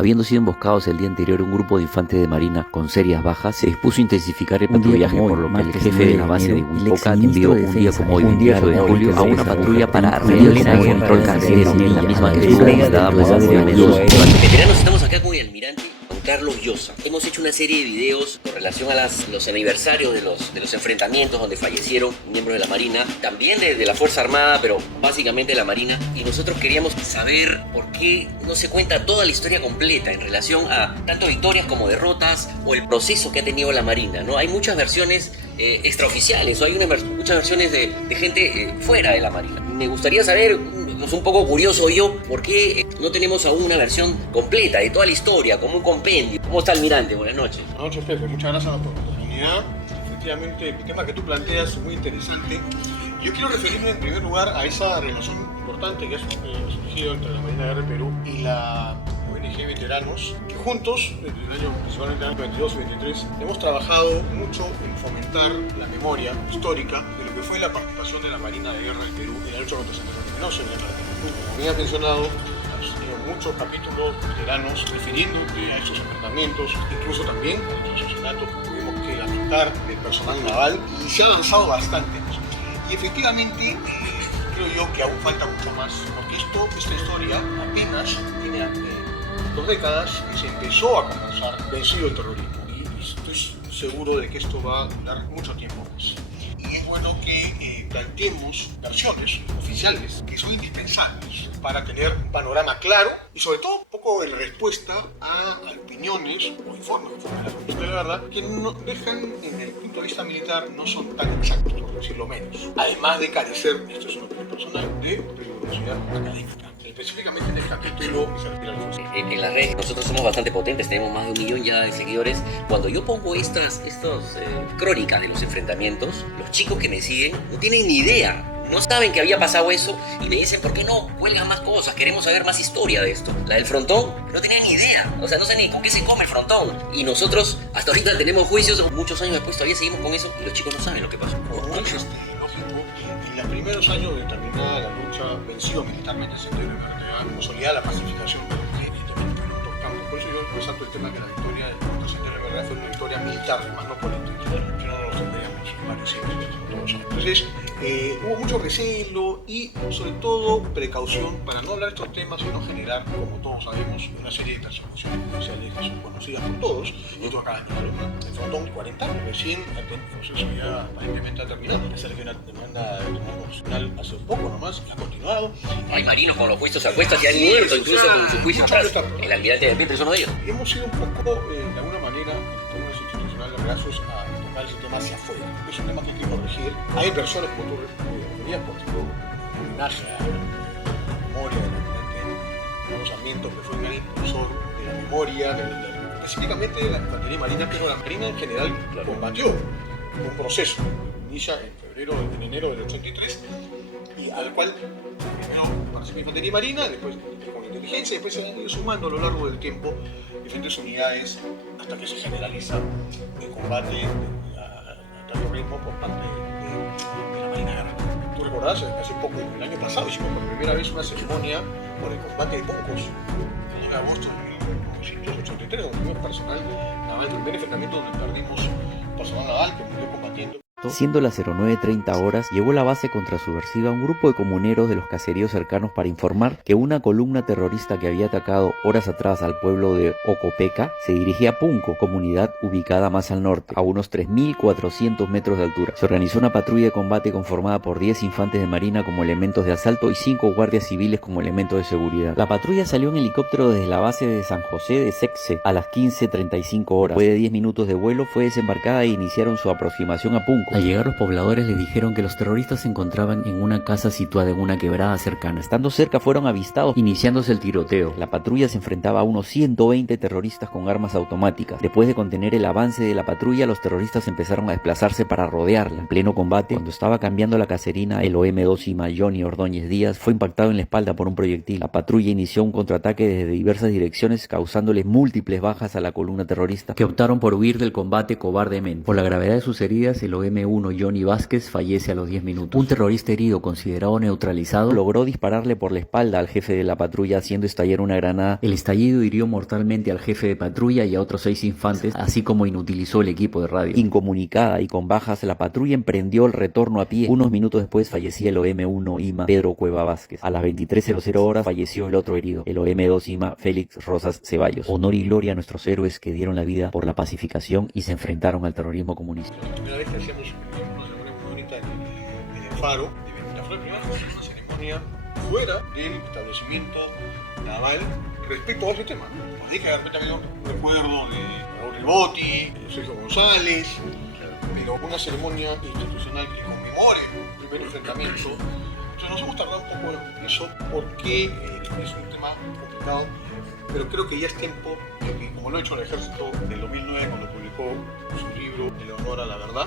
Habiendo sido emboscados el día anterior, un grupo de infantes de marina con serias bajas se dispuso a intensificar el patrullaje, por lo que el jefe de la base de Huipoca envió un día como hoy, 28 de julio, a una patrulla para realizar el control carretero, la misma que estuvo comandada por Veteranos, estamos acá con el almirante Juan Carlos Llosa. Hemos hecho una serie de videos con relación a los aniversarios de los enfrentamientos donde fallecieron miembros de la Marina, también de la Fuerza Armada, pero básicamente de la Marina. Y nosotros queríamos saber por qué no se cuenta toda la historia completa en relación a tanto victorias como derrotas o el proceso que ha tenido la Marina, ¿no? Hay muchas versiones extraoficiales o hay muchas versiones de gente fuera de la Marina. Me gustaría saber, es un poco curioso yo, por qué no tenemos aún una versión completa de toda la historia, como un compendio. ¿Cómo está, almirante? Buenas noches. Buenas noches, Pepe. Muchas gracias por la oportunidad. Efectivamente, el tema que tú planteas es muy interesante. Yo quiero referirme en primer lugar a esa relación importante que ha surgido entre la Marina de Guerra de Perú y la ONG Veteranos, que juntos, desde el año principalmente el año 22 y 23, hemos trabajado mucho en fomentar la memoria histórica de lo que fue la participación de la Marina de Guerra del Perú en la lucha contra San Luminoso en la Guerra de Perú. Como bien has mencionado, muchos capítulos veteranos refiriéndote a estos enfrentamientos, incluso también a los asesinatos que tuvimos que lamentar del personal naval, y se ha avanzado bastante en eso. Y efectivamente, creo yo que aún falta mucho más, porque esta historia apenas tiene 2 décadas y se empezó a conversar vencido el terrorismo, y estoy seguro de que esto va a durar mucho tiempo más. Y es bueno que planteemos versiones oficiales que son indispensables para tener un panorama claro y sobre todo un poco en respuesta a opiniones o informes de la verdad que no dejan, en el punto de vista militar, no son tan exactos, por decirlo menos. Además de carecer, esto es una opinión personal, de rigurosidad académica. Específicamente en el capítulo que se refiere a la fuerza. En las redes nosotros somos bastante potentes, tenemos más de 1 millón ya de seguidores. Cuando yo pongo estas crónicas de los enfrentamientos, los chicos que me siguen no tienen ni idea. No saben que había pasado eso y me dicen, ¿por qué no cuelgan más cosas? Queremos saber más historia de esto. La del frontón, no tenían ni idea. O sea, no sé ni con qué se come el frontón. Y nosotros hasta ahorita tenemos juicios, muchos años después todavía seguimos con eso y los chicos no saben lo que pasó. Por mucho lógico, en los primeros años de terminada la lucha, venció militarmente el Sendero de Cartagena, consolidada la pacificación de evidentemente en otros campos. Por eso yo resalto el tema que la victoria del Sendero de Cartagena fue una victoria militar, más no política, que no nos tendríamos varios siglos, todos años. Entonces, hubo mucho recelo y sobre todo precaución para no hablar de estos temas y no generar, como todos sabemos, una serie de persecuciones judiciales que son conocidas por todos. Esto acá en Frontón 40 años, recién el proceso ya aparentemente ha terminado. Esa es una demanda constitucional hace poco nomás, que ha continuado. Hay marinos con los juicios a cuestas que han muerto, incluso con su juicio atrás. El almirante de Pietro es uno de ellos. Hemos sido un poco, de alguna manera, en términos institucionales, brazos a tocar ese tema hacia afuera. Es un tema que hay que corregir. Hay personas, como tú referías, por ejemplo, homenaje a la memoria del almirante Manuel Sarmiento, que fue un gran impulsor de la memoria, específicamente de la infantería marina, pero la marina en general combatió un proceso que inicia en enero del 83, y al cual primero participó la infantería marina, después con la inteligencia, después se han ido sumando a lo largo del tiempo diferentes unidades hasta que se generaliza el combate a terrorismo por parte de la Marina de Guerra. Tú recordarás, hace poco, el año pasado, hicimos por primera vez una ceremonia por el combate de Puncos, el 1 de agosto de 1983, donde tuvimos personal naval, el primer enfrentamiento donde perdimos personal naval que murió combatiendo. Siendo las 09:30 horas, llegó la base contrasubversiva un grupo de comuneros de los caseríos cercanos para informar que una columna terrorista que había atacado horas atrás al pueblo de Ocopeca se dirigía a Punco, comunidad ubicada más al norte, a unos 3.400 metros de altura. Se organizó una patrulla de combate conformada por 10 infantes de marina como elementos de asalto y 5 guardias civiles como elementos de seguridad. La patrulla salió en helicóptero desde la base de San José de Sexe a las 15:35 horas. Después de 10 minutos de vuelo fue desembarcada e iniciaron su aproximación a Punco. Al llegar, los pobladores les dijeron que los terroristas se encontraban en una casa situada en una quebrada cercana. Estando cerca fueron avistados, iniciándose el tiroteo. La patrulla se enfrentaba a unos 120 terroristas con armas automáticas. Después de contener el avance de la patrulla, los terroristas empezaron a desplazarse para rodearla. En pleno combate, cuando estaba cambiando la caserina, el OM-2 Ima Johnny Ordóñez Díaz fue impactado en la espalda por un proyectil. La patrulla inició un contraataque desde diversas direcciones, causándoles múltiples bajas a la columna terrorista, que optaron por huir del combate cobardemente. Por la gravedad de sus heridas, el OM OM-1 Johnny Vázquez fallece a los 10 minutos. Un terrorista herido, considerado neutralizado, logró dispararle por la espalda al jefe de la patrulla haciendo estallar una granada. El estallido hirió mortalmente al jefe de patrulla y a otros 6 infantes, así como inutilizó el equipo de radio. Incomunicada y con bajas, la patrulla emprendió el retorno a pie. Unos minutos después fallecía el OM-1 IMA Pedro Cueva Vázquez. A las 23:00 horas falleció el otro herido, el OM-2 IMA Félix Rosas Ceballos. Honor y gloria a nuestros héroes que dieron la vida por la pacificación y se enfrentaron al terrorismo comunista. La primera vez que hacíamos una ceremonia muy bonita en el Faro, fue la primera vez una ceremonia fuera del establecimiento naval respecto a ese tema, ¿no? Como dije, de repente había un recuerdo de Raúl Ribotti, de Sergio González, pero una ceremonia institucional que conmemore el primer enfrentamiento. Entonces nos hemos tardado un poco en eso porque es un tema complicado, pero creo que ya es tiempo de que, como lo ha hecho el Ejército del 2009 cuando publicó su libro El honor a la verdad,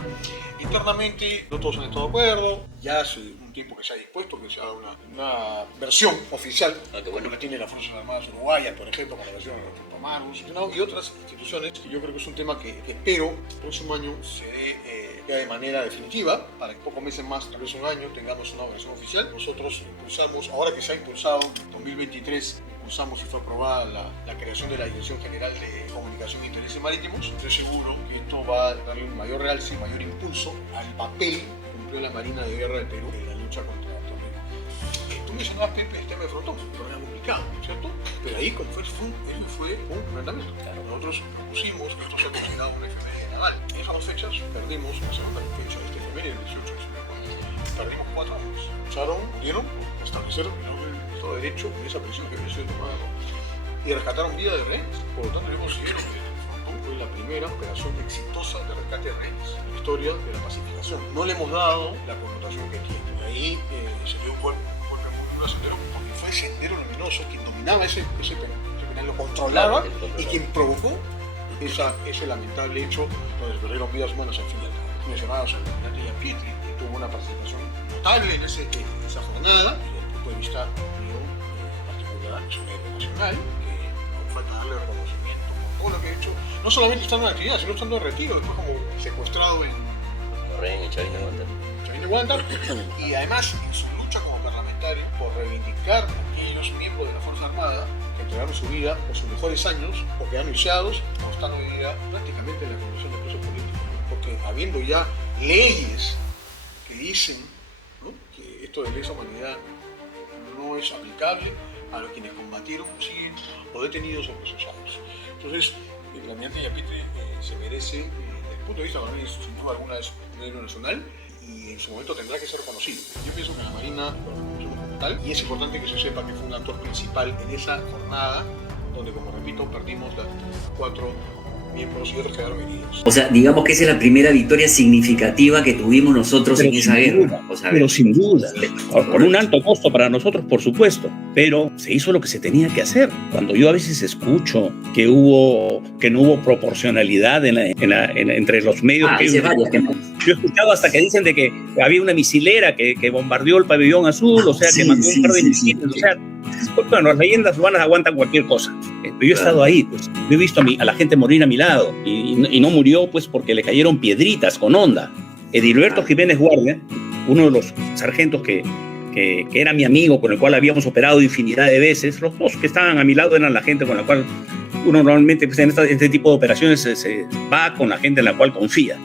internamente no todos han estado de acuerdo, ya hace un tiempo que se ha dispuesto que se haga una versión oficial, como la tiene las Fuerzas Armadas Uruguayas, por ejemplo, con la versión de los Tupamarus, ¿no? Y otras instituciones, que yo creo que es un tema que espero el próximo año se dé ya de manera definitiva, para que pocos meses más, tal vez un año, tengamos una versión oficial. Nosotros impulsamos, ahora que se ha impulsado, en 2023, impulsamos y fue aprobada la creación de la Dirección General de Comunicación e Intereses Marítimos. Estoy seguro que esto va a darle un mayor realce, mayor impulso al papel que cumplió la Marina de Guerra del Perú en la lucha contra el terrorismo. Tú mencionabas, Pepe, el tema de Frontón, un problema complicado, ¿cierto? Pero ahí, como fue un enfrentamiento. Nosotros propusimos que esto se consideraba una efeméride naval. En esas fechas perdimos la segunda fecha de esta efeméride, el 18 de julio. Perdimos 4 años. Lucharon, dieron, establecieron de derecho en esa prisión que había sido tomada, ¿no? Y rescataron vida de rehenes. Por lo tanto, yo considero que Frontón fue la primera operación exitosa de rescate de rehenes en la historia de la pacificación. No le hemos dado la connotación que tiene. Y ahí se dio un golpe muy duro a Sendero, porque fue Sendero Luminoso quien dominaba ese penal, lo controlaba y quien provocó ese lamentable hecho donde se perdieron vidas humanas al fin y al cabo. Mencionados al almirante Pietri, que tuvo una participación notable en esa jornada. De vista mío particular, es un héroe nacional que no falta darle reconocimiento por todo lo que ha hecho, no solamente estando en actividad, sino estando en retiro, después como secuestrado en Chavina Guanta, y además en su lucha como parlamentario por reivindicar a aquellos miembros de la Fuerza Armada que entregaron su vida por sus mejores años, o quedaron iniciados, o están hoy día prácticamente en la condición de presos políticos, porque habiendo ya leyes que dicen, ¿no?, que esto de lesa humanidad no es aplicable a los quienes combatieron, siguen o detenidos o procesados. Entonces, el almirante Yapitre se merece, desde el punto de vista de la Marina, sin duda alguna es un héroe nacional y en su momento tendrá que ser reconocido. Yo pienso que la Marina lo reconocemos como tal y es importante que se sepa que fue un actor principal en esa jornada donde, como repito, perdimos 4 miembros y otros quedaron heridos. O sea, digamos que esa es la primera victoria significativa que tuvimos nosotros en esa guerra. O sea, pero sin duda, por un alto costo para nosotros, por supuesto, pero se hizo lo que se tenía que hacer. Cuando yo a veces escucho que no hubo proporcionalidad entre los medios yo he escuchado hasta que dicen de que había una misilera que bombardeó el pabellón azul, o sea, que mandó un par de misiles, o sea, bueno, las leyendas urbanas aguantan cualquier cosa. Pero yo he estado ahí, pues, yo he visto a la gente morir a mi lado y no murió pues porque le cayeron piedritas con onda. Edilberto Jiménez Guardia, uno de los sargentos que era mi amigo, con el cual habíamos operado infinidad de veces, los dos que estaban a mi lado eran la gente con la cual uno normalmente pues, en este tipo de operaciones se va con la gente en la cual confía.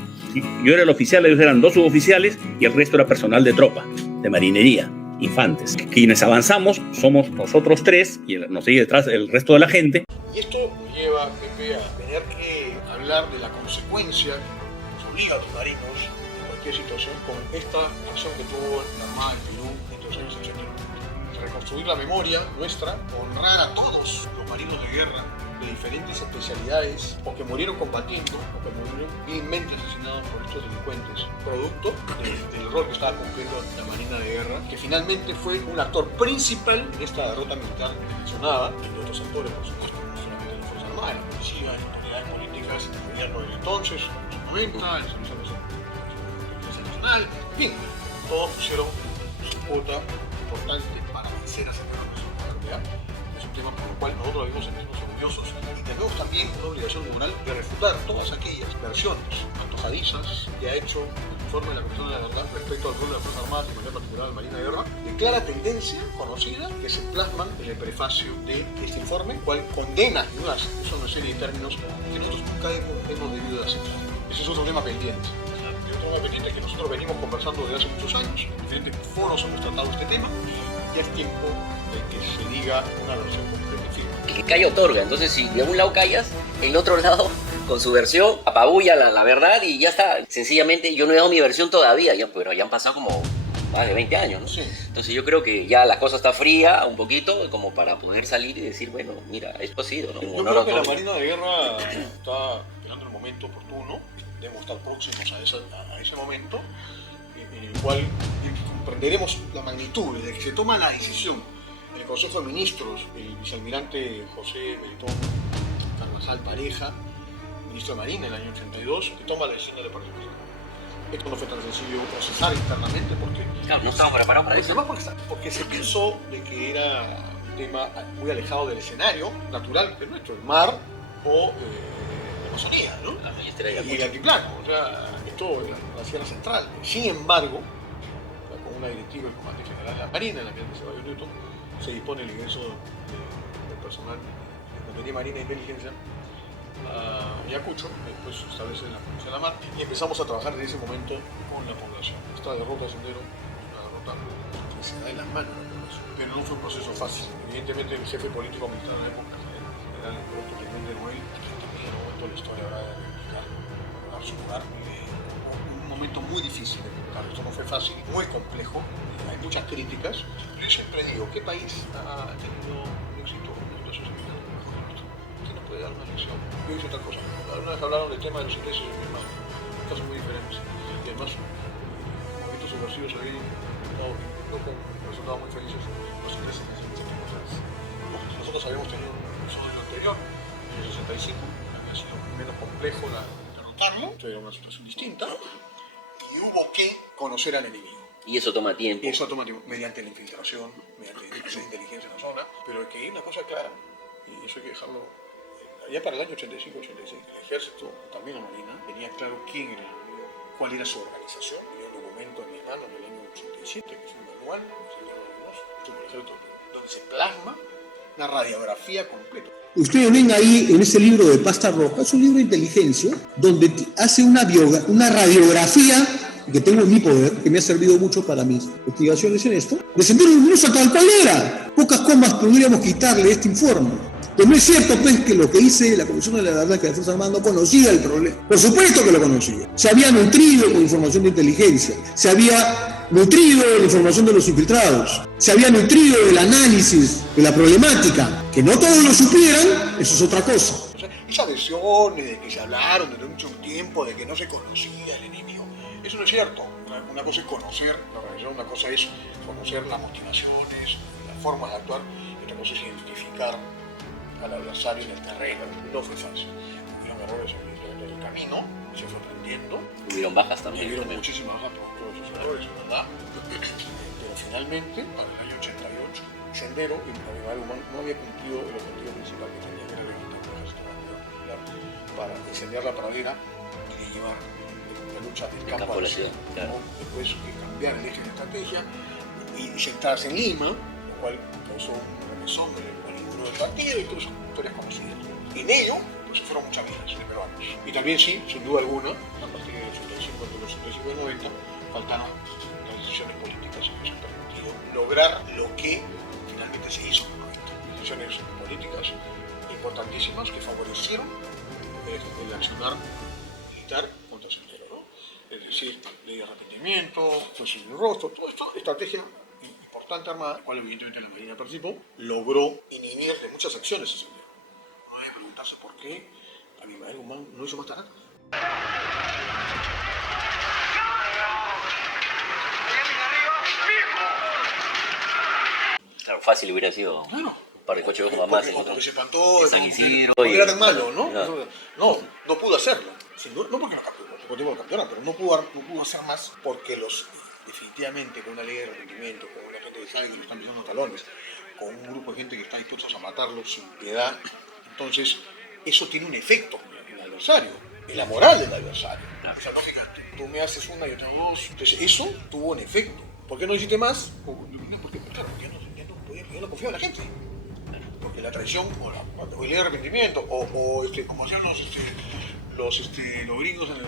Yo era el oficial, ellos eran 2 suboficiales y el resto era personal de tropa, de marinería, infantes. Quienes avanzamos somos nosotros 3 y nos sigue detrás el resto de la gente. Y esto lleva, Pepe, a tener que hablar de la consecuencia que nos obliga a los marinos en cualquier situación con esta acción que tuvo la Armada del Perú en los años 80. Reconstruir la memoria nuestra, honrar a todos los marinos de guerra de diferentes especialidades, o que murieron combatiendo, o que murieron vilmente asesinados por estos delincuentes, producto del rol que estaba cumpliendo la Marina de Guerra, que finalmente fue un actor principal en esta derrota militar mencionada, entre otros actores, por supuesto, no solamente de la Fuerza Armada, la policía, las autoridades políticas, el gobierno del entonces, en los 90, el Servicio de Defensa Nacional, en fin, todos pusieron su cuota importante para vencer a esa guerra. Es un tema por el cual nosotros debemos sentirnos orgullosos y tenemos también una obligación moral de refutar todas aquellas versiones antojadizas que ha hecho informe de la Comisión de la Verdad respecto al rol de las Fuerzas Armadas y de manera particular de la Marina de Guerra, declara tendencia conocida que se plasman en el prefacio de este informe, cual condena y es una serie de términos que nosotros nunca hemos debido de aceptar. Ese es otro tema pendiente. Y otro tema pendiente que nosotros venimos conversando desde hace muchos años, en diferentes foros hemos tratado este tema, y ya es tiempo de que se diga una versión completa. El que calla otorga, entonces si de un lado callas, el otro lado con su versión apabulla la verdad y ya está. Sencillamente yo no he dado mi versión todavía, pero ya han pasado como más de 20 años, ¿no? Sí. Entonces yo creo que ya la cosa está fría un poquito como para poder salir y decir, bueno, mira, esto ha sido, ¿no? Yo creo que la Marina de Guerra está esperando el momento oportuno, debemos estar próximos a ese momento, en el cual comprenderemos la magnitud desde que se toma la decisión en el Consejo de Ministros, el vicealmirante José Melitón Carvajal Pareja, ministro de Marina en el año 82, que toma la decisión de la participación. Esto no fue tan sencillo procesar internamente porque... Claro, no estamos preparados para eso. Porque se pensó de que era un tema muy alejado del escenario natural de nuestro, el mar o la Amazonía, ¿no? Y el altiplano, o sea, esto es la Sierra Central. Sin embargo, con una directiva del Comandante General de la Marina, en la que Ceballos Newton, se dispone el ingreso del personal de Ingeniería Marina e Inteligencia a Ayacucho, después se establece la Provincia de la Mar, y empezamos a trabajar en ese momento con la población. Esta derrota, Sendero, es una derrota que se da en las manos de la población, pero no fue un proceso fácil. Evidentemente el jefe político militar de la época, el general Roberto Clemente Noel, a quien también en un momento de la historia habrá de reivindicar, dar su lugar, un momento muy difícil de explicar. Esto no fue fácil, muy complejo, hay muchas críticas, pero yo siempre digo, ¿qué país ha tenido un éxito en una situación similar mejor que el nuestro? ¿Quién nos puede dar una lección? Yo hice otra cosa. Alguna vez hablaron del tema de los intereses de mi hermano, casos muy diferentes. Y además, movimientos subversivos se habían no con resultados muy felices los intereses de ese tipo de cosas. Nosotros habíamos tenido un episodio anterior, en el 65, había sido menos complejo derrotarlo, esto era una situación distinta, y hubo que conocer al enemigo. Y eso toma tiempo. Y eso toma tiempo, mediante la infiltración, mediante la inteligencia en la zona, pero que hay una cosa clara, y eso hay que dejarlo. Ya para el año 85-86, el ejército, también la marina, tenía claro quién era el enemigo, cuál era su organización. Había un documento en mis manos en el año 87, que es un manual, donde se plasma una radiografía completa. Ustedes ven ahí en ese libro de pasta roja, es un libro de inteligencia, donde hace una radiografía que tengo en mi poder, que me ha servido mucho para mis investigaciones en esto, de Sendero Luminoso tal cual era. Pocas comas podríamos quitarle a este informe. Pero no es cierto, pues, que lo que dice la Comisión de la Verdad, que la Fuerza Armada no conocía el problema. Por supuesto que lo conocía. Se había nutrido con información de inteligencia, se había nutrido de la información de los infiltrados, se había nutrido del análisis de la problemática. Que no todos lo supieran, eso es otra cosa. O sea, esas versiones de que se hablaron durante mucho tiempo, de que no se conocía el enemigo, eso no es cierto. Una cosa es conocer la organización, una cosa es conocer las motivaciones, las formas de actuar, y otra cosa es identificar al adversario en el terreno. No fue fácil. Hubieron errores en el camino, se fue aprendiendo. Hubieron bajas también. Hubieron muchísimas bajas por todos esos errores, ¿verdad? Pero finalmente, para el año 88, Sendero y Naval Humano no había cumplido el objetivo principal que tenía, que era levantar el ejército popular para incendiar la pradera y llevar la lucha del campo a la ciudad. Claro. Después cambiar el eje de estrategia y sentarse en Lima, lo cual causó un remesón en el del partido y todas son historias conocidas. En ello, pues fueron muchas vidas de peruanos. Y también sí, sin duda alguna, a partir del 85, entre los 85 y 90, faltaron las decisiones políticas que nos han permitido lograr lo que finalmente se hizo en el 90. Decisiones políticas importantísimas que favorecieron el accionar militar contra Sendero, ¿no? Es decir, ley de arrepentimiento, jueces sin rostro, todo esto, estrategia importante armada, la cual evidentemente la Marina participó, logró inhibir de muchas acciones ese Sendero. No hay que preguntarse por qué Abimael Guzmán no hizo más taratas. Claro, fácil hubiera sido. Claro. Un par de coches como más. Porque se espantó, San Isidro. porque era tan malo, ¿no? No. No pudo hacerlo. Sin duda, no porque no capturó, pero no pudo hacer más porque definitivamente con una ley de arrepentimiento, con una gente que sabe que lo están pisando talones, con un grupo de gente que está dispuesta a matarlo sin piedad, entonces eso tiene un efecto en el adversario. la moral del adversario. Esa lógica, tú me haces una y yo te hago dos. Entonces eso tuvo un efecto. ¿Por qué no hiciste más? Porque claro, ya no confío en la gente. Porque la traición o el arrepentimiento o como hacían los gringos en el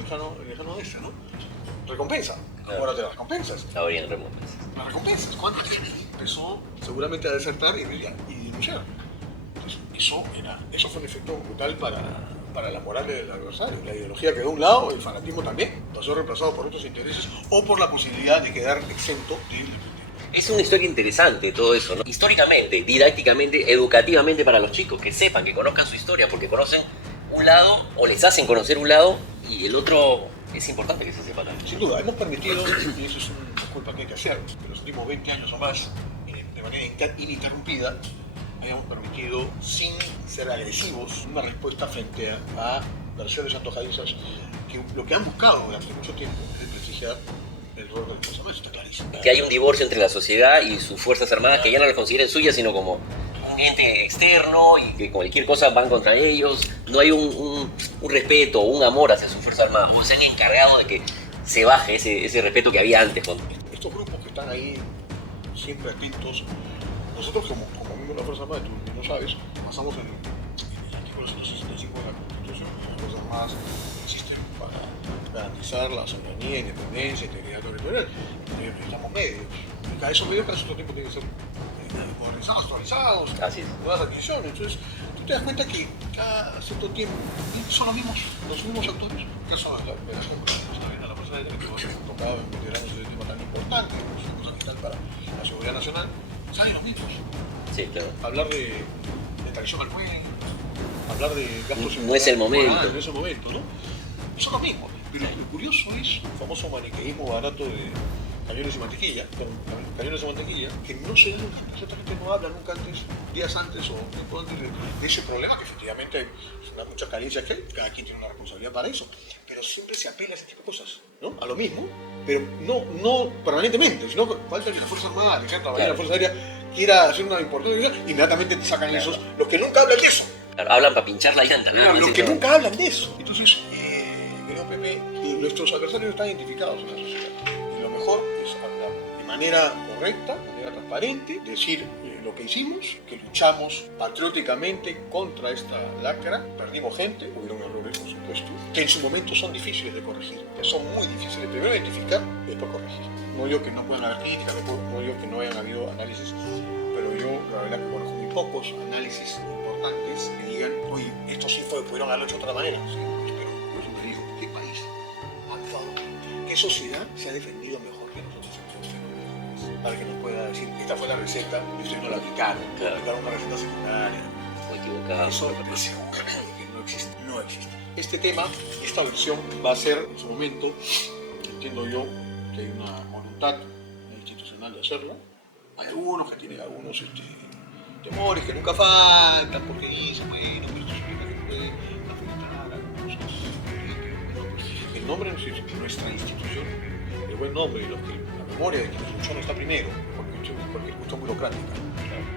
lejano oeste, ¿no? Recompensa. Acuérdate de las recompensas. Ahora bien, recompensas. Las recompensas. ¿Cuánta gente empezó seguramente a desertar y denunciar? Entonces, eso fue un efecto brutal para la moral del adversario. La ideología quedó a un lado, el fanatismo también, pasó reemplazado por otros intereses o por la posibilidad de quedar exento de... Es una historia interesante todo eso, ¿no? Históricamente, didácticamente, educativamente para los chicos, que sepan, que conozcan su historia, porque conocen un lado o les hacen conocer un lado y el otro es importante que se sepa también. Sin duda, hemos permitido, y eso es una culpa que hay que hacer, que los últimos 20 años o más, de manera ininterrumpida, hemos permitido, sin ser agresivos, una respuesta frente a versiones antojadizas que lo que han buscado durante mucho tiempo es desprestigiar el rol de las Fuerzas Armadas, está clarísimo. Que hay un divorcio entre la sociedad y sus Fuerzas Armadas que ya no las consideren suyas, sino como un ente externo y que cualquier cosa van contra ellos. No hay un respeto o un amor hacia sus Fuerzas Armadas, o se han encargado de que se baje ese respeto que había antes. Estos grupos que están ahí siempre atentos, nosotros como miembros de la Fuerza Armada, tú no sabes, basamos en el artículo 165 de la Constitución. Las Fuerzas Armadas existen para garantizar la soberanía, independencia, integridad territorial. Necesitamos medios. Y esos medios cada cierto tiempo tienen que ser modernizados, actualizados, nuevas adquisiciones. Entonces, tú te das cuenta que cada cierto tiempo son los mismos actores. En el caso de la operación de la Fuerza Aérea, que hemos tocado en veteranos de un tema tan importante, es una cosa vital para la seguridad nacional, salen los mismos. Sí, claro. Hablar de traición al pueblo, hablar de gastos... No es el momento. No es el momento, ¿no? Son los mismos. Pero lo curioso es el famoso maniqueísmo barato de cañones y mantequilla, que no se da nunca, cierta gente no habla nunca antes, días antes o tiempo antes de ese problema, que efectivamente hay muchas carencias que hay, cada quien tiene una responsabilidad para eso, pero siempre se apela a ese tipo de cosas, ¿no? A lo mismo, pero no permanentemente, sino que falta que la Fuerza Armada, el Ejército, la Fuerza Aérea quiera hacer una importante cosa, inmediatamente te sacan esos, los que nunca hablan de eso. Claro, hablan para pinchar la llanta, ¿no? Los que nunca hablan de eso. Entonces, querido Pepe, nuestros adversarios están identificados en la sociedad. Y lo mejor es hablar de manera correcta, de manera transparente, decir lo que hicimos, que luchamos patrióticamente contra esta lacra, perdimos gente, hubieron errores por supuesto, que en su momento son difíciles de corregir, que son muy difíciles, primero identificar y después corregir. No digo que no puedan haber críticas, no digo que no hayan habido análisis, pero yo la verdad que conozco muy pocos análisis importantes que digan, oye, esto sí pudieron haberlo hecho de otra manera. ¿Sí? Pero yo siempre digo, ¿qué país ha actuado? ¿Qué sociedad se ha defendido mejor que nosotros? Para que nos pueda decir, esta fue la receta y ustedes no la aplicaron, aplicaron una receta secundaria. O equivocado. Eso seguro que no existe. Este tema, esta versión va a ser en su momento, entiendo yo, que hay una voluntad institucional de hacerlo. Hay algunos que tienen algunos temores que nunca faltan, porque dicen, bueno, pero esto significa que puede afectar a algunos. El nombre de nuestra institución, el buen nombre, la memoria de quienes lucharon está primero, porque cualquier cuestión burocrática.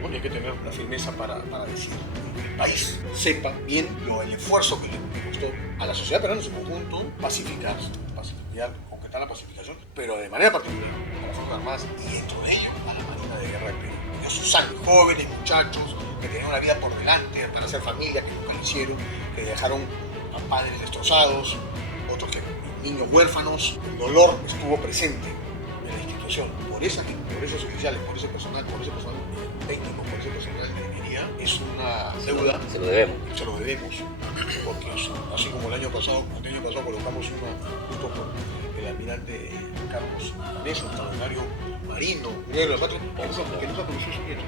¿No? Y hay que tener la firmeza para decir que el país sepa bien el esfuerzo que le costó a la sociedad peruana en su conjunto pacificarse, concretar la pacificación, pero de manera particular a las Fuerzas Armadas y dentro de ello a la Marina de Guerra del Perú. Dio su sangre, jóvenes, muchachos que tenían una vida por delante para hacer familia, que nunca lo hicieron, que dejaron a padres destrozados, otros que niños huérfanos. El dolor estuvo presente en la institución. Por esos oficiales, por ese personal técnico, por ese personal de ingeniería, es una deuda. Se lo debemos. Se lo debemos. Porque así como el año pasado colocamos uno junto con el almirante Carlos Danés, un extraordinario marino, de la patria, que nunca conoció sus nietos.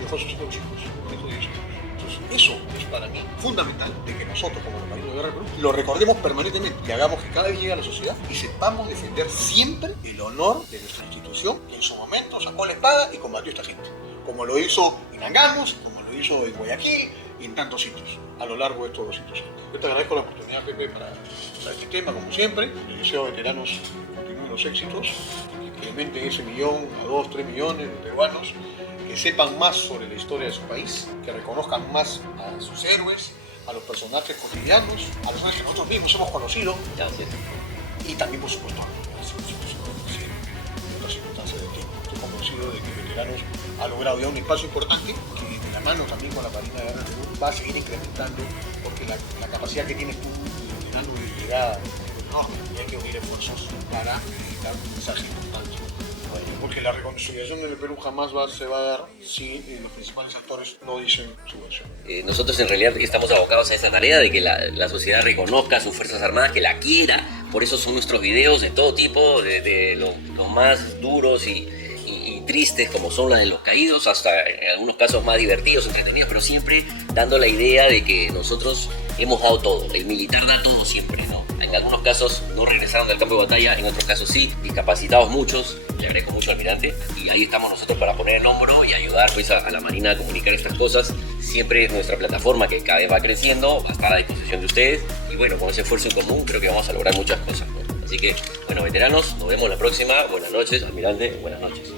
Dejó a sus hijos chicos, dejó 10 años. Entonces, eso es para mí fundamental, de que nosotros, como los marinos de guerra de Perú, lo recordemos permanentemente y hagamos que cada vez llegue a la sociedad y sepamos defender siempre el honor de nuestra institución, que en su momento sacó la espada y combatió a esta gente, como lo hizo en Angamos, como lo hizo en Guayaquil y en tantos sitios a lo largo de estos 200 años. Yo te agradezco la oportunidad, Pepe, para este tema, como siempre. Les deseo a veteranos continúen los éxitos, que incrementen ese 1 millón a 2, 3 millones de peruanos, que sepan más sobre la historia de su país, que reconozcan más a sus héroes, a los personajes cotidianos, a los personajes que nosotros mismos hemos conocido, Ya, cierto. y también, por supuesto, a las instituciones en otras circunstancias del tiempo. Estoy convencido de que Veteranos ha logrado ya un espacio importante que, de la mano también con la Marina de Guerra del Perú, va a seguir incrementando, porque la capacidad que tienes tú de veterano de llegada es enorme, y hay que unir esfuerzos para dar un mensaje importante. Porque la reconciliación del Perú jamás se va a dar si los principales actores no dicen su versión. Nosotros en realidad estamos abocados a esa tarea de que la sociedad reconozca a sus Fuerzas Armadas, que la quiera. Por eso son nuestros videos de todo tipo, de los más duros y tristes, como son las de los caídos, hasta en algunos casos más divertidos, entretenidos, pero siempre dando la idea de que nosotros hemos dado todo. El militar da todo siempre, ¿no? En algunos casos no regresaron del campo de batalla, en otros casos sí, discapacitados muchos. Le agradezco mucho al almirante, y ahí estamos nosotros para poner el hombro y ayudar pues a la Marina a comunicar estas cosas. Siempre es nuestra plataforma, que cada vez va creciendo, va a estar a disposición de ustedes, y bueno, con ese esfuerzo en común creo que vamos a lograr muchas cosas, ¿no? Así que, bueno, veteranos, nos vemos la próxima. Buenas noches, almirante, buenas noches.